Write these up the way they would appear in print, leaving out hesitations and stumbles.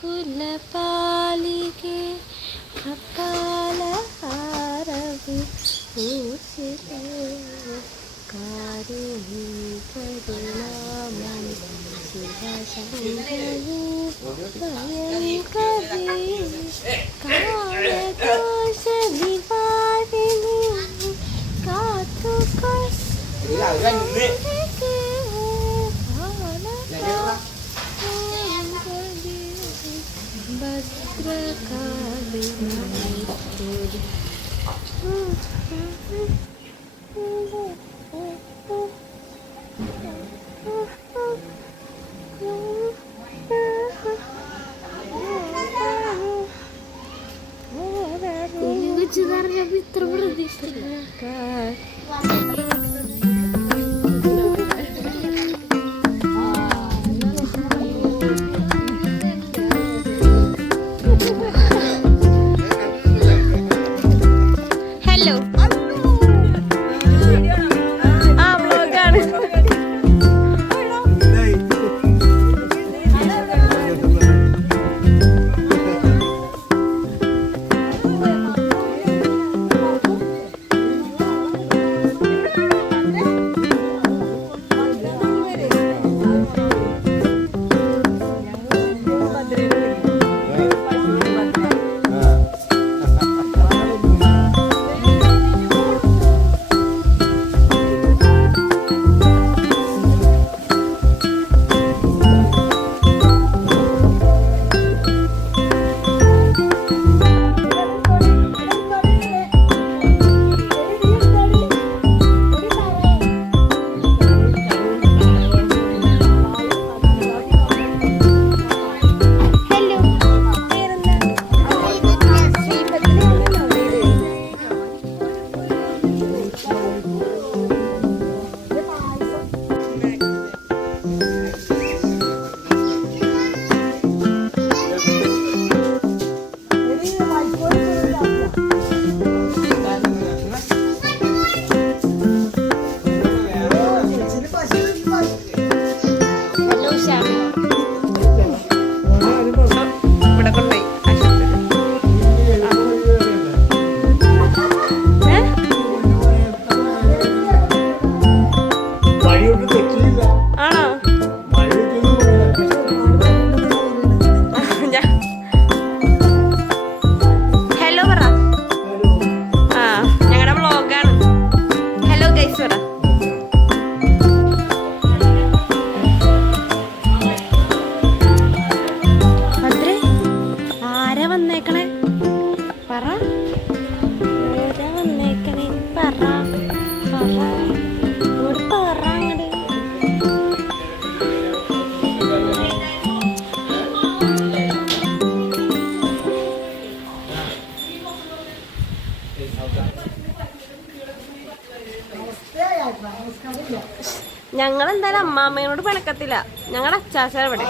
കുലപാലികെ കപാലഹാരവി പൂജിതേ കാരുണി കരുണാമണി ശിവശങ്കരി ഭയങ്കരി കാലദോഷ നിവാരിണി കാത്തുകൊൾ ഇത്ര പ്രതീക്ഷ ഞങ്ങൾ എന്തായാലും അമ്മാമ്മയോട് പിണക്കത്തില്ല. ഞങ്ങളുടെ അച്ചാച്ചൻ ഇവിടെ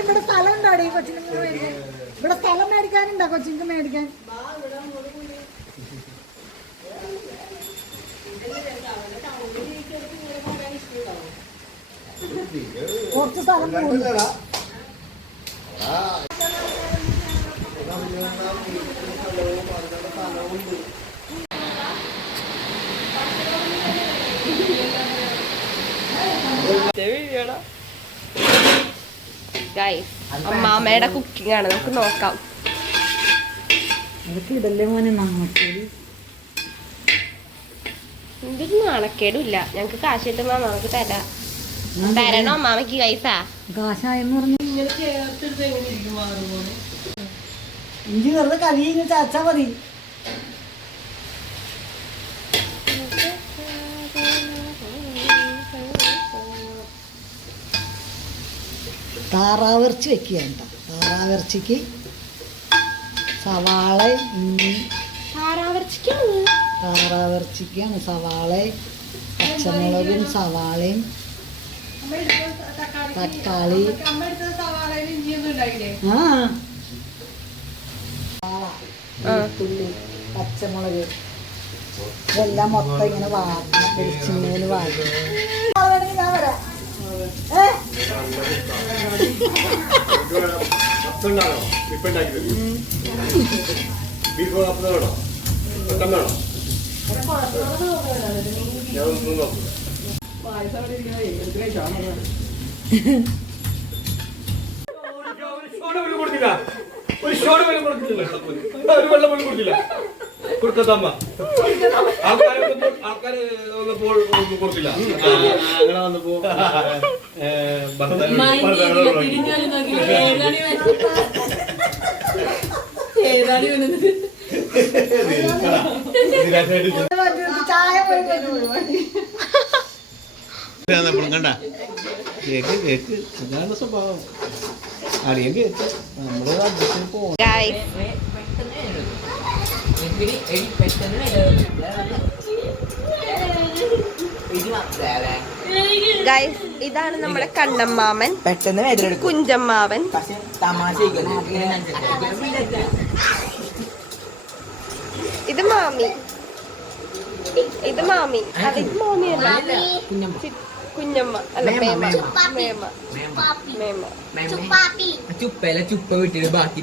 ഇവിടെ സ്ഥലം ഉണ്ടോ കൊച്ചിന്? ഇവിടെ സ്ഥലം മേടിക്കാനുണ്ടോ കൊച്ചിന് മേടിക്കാൻ? കുറച്ച് സ്ഥലം അമ്മാമ്മയുടെ കുക്കിംഗ് ആണ്, നമുക്ക് നോക്കാം. എന്തൊരു നാണക്കേടുമില്ല. ഞങ്ങക്ക് കാശ് കിട്ടുമ്പോ നമുക്ക് തരണോ അമ്മാമ്മക്ക് പൈസ? കാശായെന്ന് പറഞ്ഞു ഇഞ്ചി വെറുതെ കരിയും ചാച്ചാ മതി. താറാവിറച്ചി വെക്കുകയാണ്. താറാവിറച്ചിക്ക് സവാള ഇഞ്ചി. താറാവിറച്ചിക്കാണ് സവാള പച്ചമുളകും സവാളയും തക്കാളി വെളുത്തുള്ളി പച്ചമുളക് ഇതെല്ലാം മൊത്തം ഇങ്ങനെ വാട്ടണം, വെളിച്ചെണ്ണയിൽ വാട്ടണം. ഞാൻ വരാം. ഒരു ഷോട് പോലും കൊടുക്കുന്നില്ല, ഒരു വെള്ളം പോലും കൊടുക്കില്ല. കൊടുക്കത്തമ്മ ആൾക്കാര് കൊടുക്കില്ല. അങ്ങനെ വന്നപ്പോ ചായ പോയി കണ്ട കേക്ക് കേക്ക് അതാണ് സ്വഭാവം. അറിയാൻ കേക്ക് നമ്മള് അഡ്ജസ്റ്റിന് പോകണം. ഇതാണ് നമ്മുടെ കണ്ണമ്മാമൻ, പെട്ടെന്ന് കുഞ്ചമ്മാവൻ. തമാശ ഇത് മാമി, ഇത് മാമി, ഇത് മാമിയല്ല, കുഞ്ഞമ്മ അല്ല, മേമ. ചുപ്പല്ല, ചുപ്പ വിട്ടിട്ട് ബാക്കി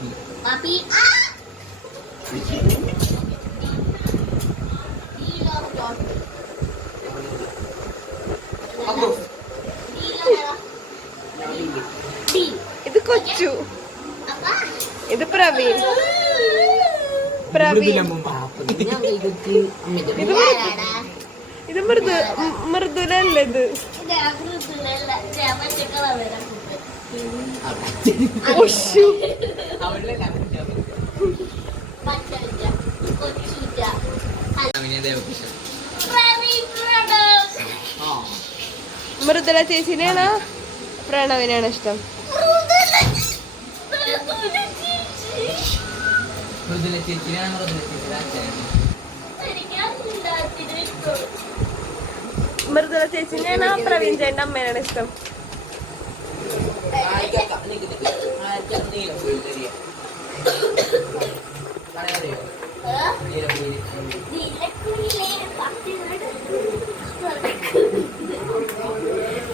ഇത് കൊച്ചു, ഇത് പ്രവീൺ, ഇത് മൃദുലല്ല, ഇത് മൃദുല ചേച്ചിനെയാണോ പ്രണവിനെയാണോ ഇഷ്ടം? മൃദുല ചേച്ചിനെയാണോ പ്രവീൺ ചേട്ടൻ്റെ അമ്മേനാണ് ഇഷ്ടം?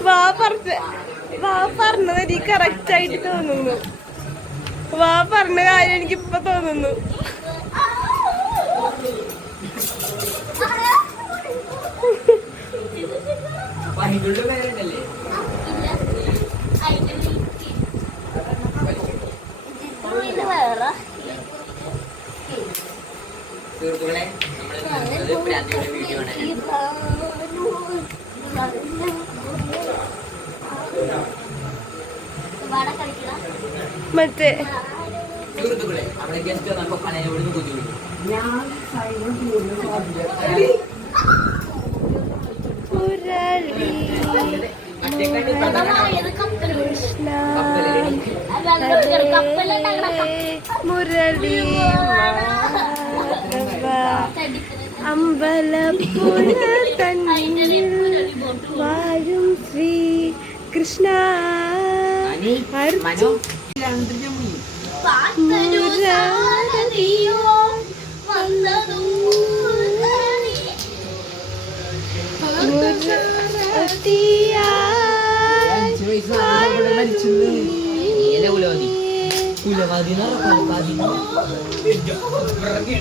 വാ പറഞ്ഞത് എനിക്ക് കറക്റ്റ് ആയിട്ട് തോന്നുന്നു. വാ പറഞ്ഞ കാര്യം എനിക്ക് ഇപ്പൊ തോന്നുന്നു. മറ്റേ മുരളി അമ്പലപ്പുഴ തന്നിൽ വാഴും ശ്രീ കൃഷ്ണ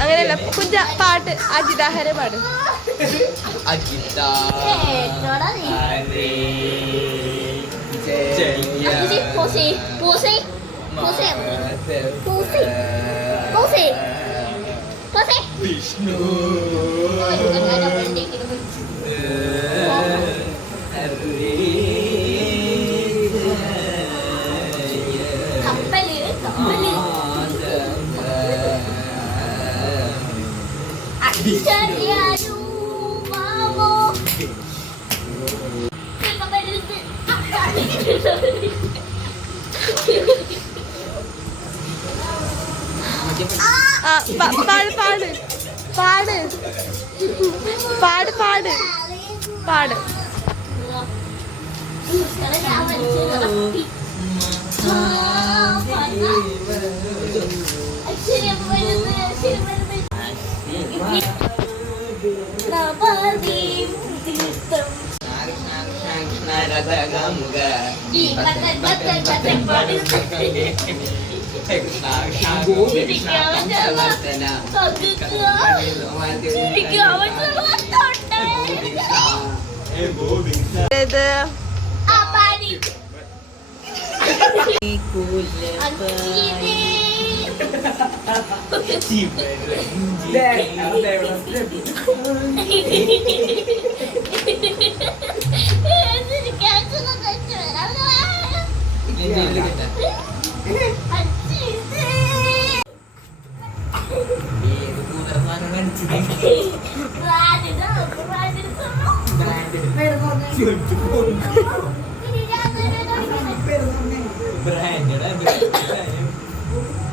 അങ്ങനെയല്ല കുഞ്ച പാട്ട് അജിതാഹരെ പാട്. വിഷ്ണു പാട് പാട് പാട് പാട് പാട് പാട്. ഇത്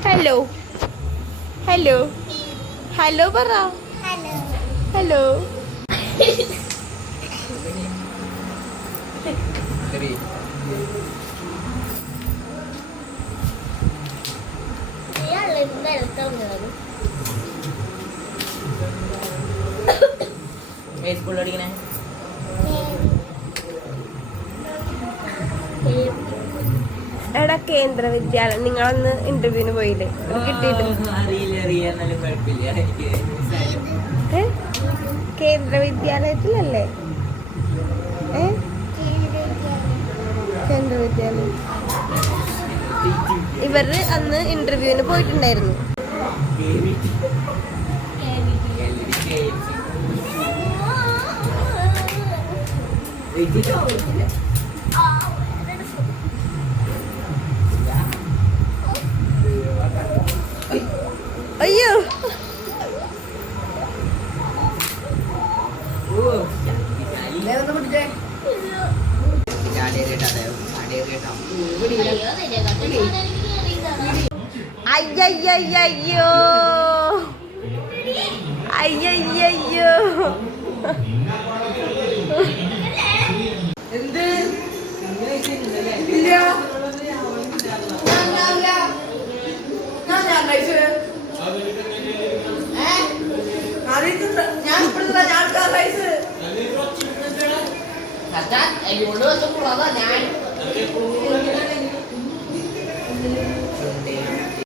ഹലോ ഹലോ ഹലോ പറ ഹലോ. സ്കൂളിൽ പഠിക്കണേ എടാ കേന്ദ്ര വിദ്യാലയം നിങ്ങളന്ന് ഇന്റർവ്യൂവിന് പോയില്ലേ അത് കിട്ടിയിട്ടുണ്ട്. അറിയാന്നാലും കുഴപ്പമില്ല എനിക്ക് കേന്ദ്ര വിദ്യാലയത്തിലല്ലേ? കേന്ദ്ര വിദ്യാലയം ഇവര് അന്ന് ഇന്റർവ്യൂവിന് പോയിട്ടുണ്ടായിരുന്നു. അയ്യോ അയ്യോ അയ്യോ എന്ത് ഞാൻ